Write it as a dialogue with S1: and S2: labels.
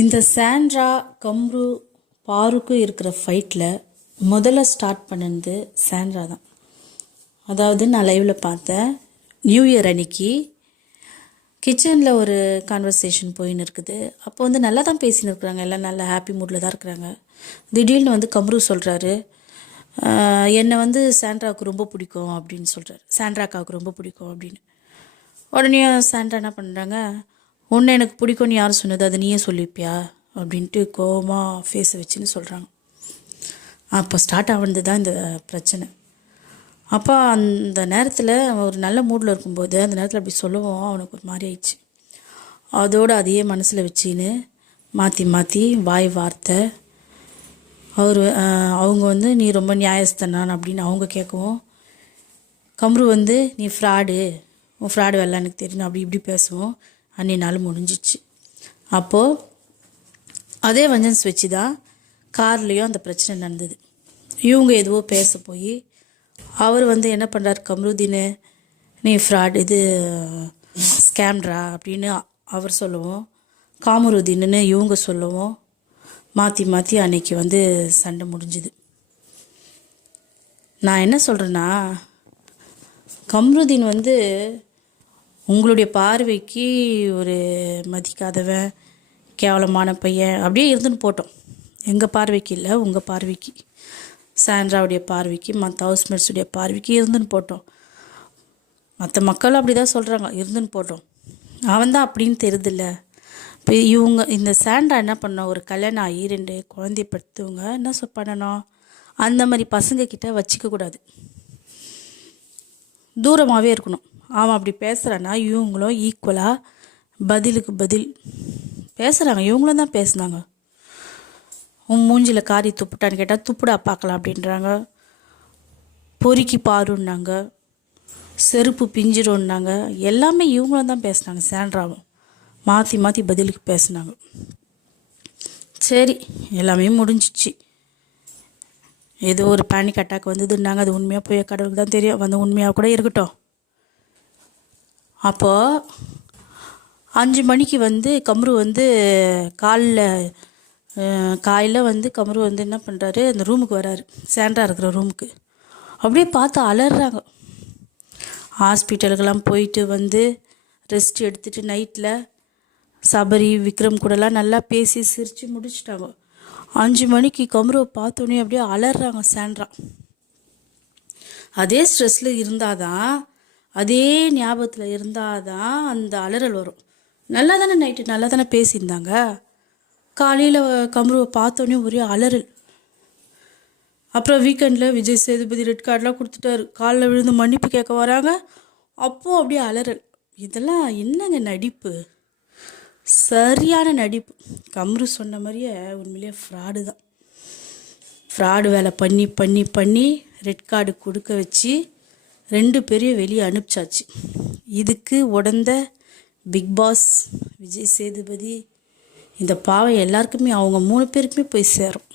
S1: இந்த சாண்ட்ரா கம்ரு பாருக்கு இருக்கிற ஃபைட்டில் முதல்ல ஸ்டார்ட் பண்ணது சாண்ட்ரா தான். அதாவது நான் லைவில் பார்த்தேன். நியூ இயர் அன்னைக்கு கிச்சனில் ஒரு கான்வர்சேஷன் போயின்னு இருக்குது. அப்போ வந்து நல்லா தான் பேசின்னு இருக்கிறாங்க. எல்லாம் நல்ல ஹாப்பி மூடில் தான் இருக்கிறாங்க. திடீர்னு வந்து கம்ரு சொல்கிறாரு என்னை வந்து சாண்ட்ராவுக்கு ரொம்ப பிடிக்கும் அப்படின்னு சொல்கிறாரு சாண்ட்ராக்காவுக்கு ரொம்ப பிடிக்கும் அப்படின்னு. உடனே சாண்ட்ரா என்ன பண்ணுறாங்க உன்னை எனக்கு பிடிக்கும்னு யார் சொன்னது? அதை நீயே சொல்லிப்பியா அப்படின்ட்டு கோவமாக ஃபேஸை வச்சுன்னு சொல்கிறாங்க அப்போ ஸ்டார்ட் ஆனது தான் இந்த பிரச்சனை. அப்போ அந்த நேரத்தில் ஒரு நல்ல மூடில் இருக்கும்போது அந்த நேரத்தில் அப்படி சொல்லவும் அவனுக்கு ஒரு மாதிரி ஆயிடுச்சு. அதோடு அதையே மனசில் வச்சின்னு மாற்றி மாற்றி வாய் வார்த்தை அவர் அவங்க வந்து நீ ரொம்ப நியாயஸ்தனான் அப்படின்னு அவங்க கேட்கவும் கம்ரு வந்து நீ ஃப்ராடு உன் ஃப்ராடு வேலை எனக்கு தெரியும் அப்படி இப்படி பேசுவோம். அன்றைய நாள் முடிஞ்சிச்சு. அப்போது அதே வஞ்சன்ஸ் வச்சு தான் கார்லேயும் அந்த பிரச்சனை நடந்தது. இவங்க எதுவோ பேச போய் அவர் வந்து என்ன பண்ணுறார் கம்ருதீனு நீ ஃப்ராட் இது ஸ்கேம்ரா அப்படின்னு அவர் சொல்லவும். காமருதீன்னு இவங்க சொல்லவும். மாற்றி மாற்றி அன்னைக்கு வந்து சண்டை முடிஞ்சுது. நான் என்ன சொல்கிறேன்னா கம்ருதீன் வந்து உங்களுடைய பார்வைக்கு ஒரு மதிக்காதவன் கேவலமான பையன் அப்படியே இருந்துன்னு போட்டோம். எங்கள் பார்வைக்கு இல்லை உங்கள் பார்வைக்கு. சாண்ட்ராவுடைய பார்வைக்கு மற்ற ஹவுஸ்மேட்ஸுடைய பார்வைக்கு இருந்துன்னு போட்டோம். மற்ற மக்களும் அப்படி தான் சொல்கிறாங்க இருந்துன்னு போட்டோம். அவன் தான் அப்படின்னு தெரியுதில்ல. இப்போ இவங்க இந்த சாண்டா என்ன பண்ணோம் ஒரு கல்யாணம் ஆகி ரெண்டு குழந்தைய படுத்தவங்க என்ன சொல் பண்ணணும்? அந்த மாதிரி பசங்க கிட்ட வச்சிக்க கூடாது. தூரமாகவே இருக்கணும். அவன் அப்படி பேசுகிறான்னா இவங்களும் ஈக்குவலாக பதிலுக்கு பதில் பேசுகிறாங்க இவங்களும் தான் பேசுனாங்க. உன் மூஞ்சியில் காரி துப்புட்டான்னு கேட்டால் துப்புடா பார்க்கலாம் அப்படின்றாங்க. பொறுக்கி பாருன்னாங்க. செருப்பு பிஞ்சிரும்னாங்க எல்லாமே இவங்களும் தான் பேசுனாங்க சேண்ட்ராவும். மாற்றி மாற்றி பதிலுக்கு பேசுனாங்க. சரி எல்லாமே முடிஞ்சிச்சு. ஏதோ ஒரு பேனிக் அட்டாக் வந்ததுன்னாங்க. அது உண்மையாக போய் கடவுளுக்கு தான் தெரியும். வந்து உண்மையாக கூட இருக்கட்டும். அப்போது அஞ்சு மணிக்கு வந்து கம்ரு வந்து காலில் காலையில் வந்து கம்ரு வந்து என்ன பண்ணுறாரு அந்த ரூமுக்கு வராரு. சேண்டா இருக்கிற ரூமுக்கு. அப்படியே பார்த்து அலறாங்க. ஹாஸ்பிட்டலுக்கெல்லாம் போயிட்டு வந்து ரெஸ்ட் எடுத்துகிட்டு நைட்டில் சபரி விக்ரம் கூடலாம் நல்லா பேசி சிரித்து முடிச்சிட்டாங்க. அஞ்சு மணிக்கு கம்ருவை பார்த்தோன்னே அப்படியே அலறாங்க சாண்ட்ரா அதே ஸ்ட்ரெஸ்ஸில் இருந்தால் தான் அதே ஞாபகத்தில் இருந்தால் தான் அந்த அலறல் வரும். நல்லா தானே நைட்டு நல்லா தானே பேசியிருந்தாங்க? காலையில் கமருவை பார்த்தோன்னே ஒரே அலறல். அப்புறம் வீக்கெண்டில் விஜய் சேதுபதி ரெட் கார்டெலாம் கொடுத்துட்டாரு. காலில் விழுந்து மன்னிப்பு கேட்க வராங்க. அப்போது அப்படியே அலறல். இதெல்லாம் என்னங்க நடிப்பு? சரியான நடிப்பு. கம்ரு சொன்ன மாதிரியே உண்மையிலேயே ஃப்ராடு தான். ஃப்ராடு வேலை பண்ணி பண்ணி பண்ணி ரெட் கார்டு கொடுக்க வச்சு ரெண்டு பேரையும் வெளியே அனுப்பிச்சாச்சு. இதுக்கு உடந்த பிக் பாஸ் விஜய் சேதுபதி இந்த பாவம் எல்லாருக்குமே அவங்க மூணு பேருக்குமே போய் சேரும்.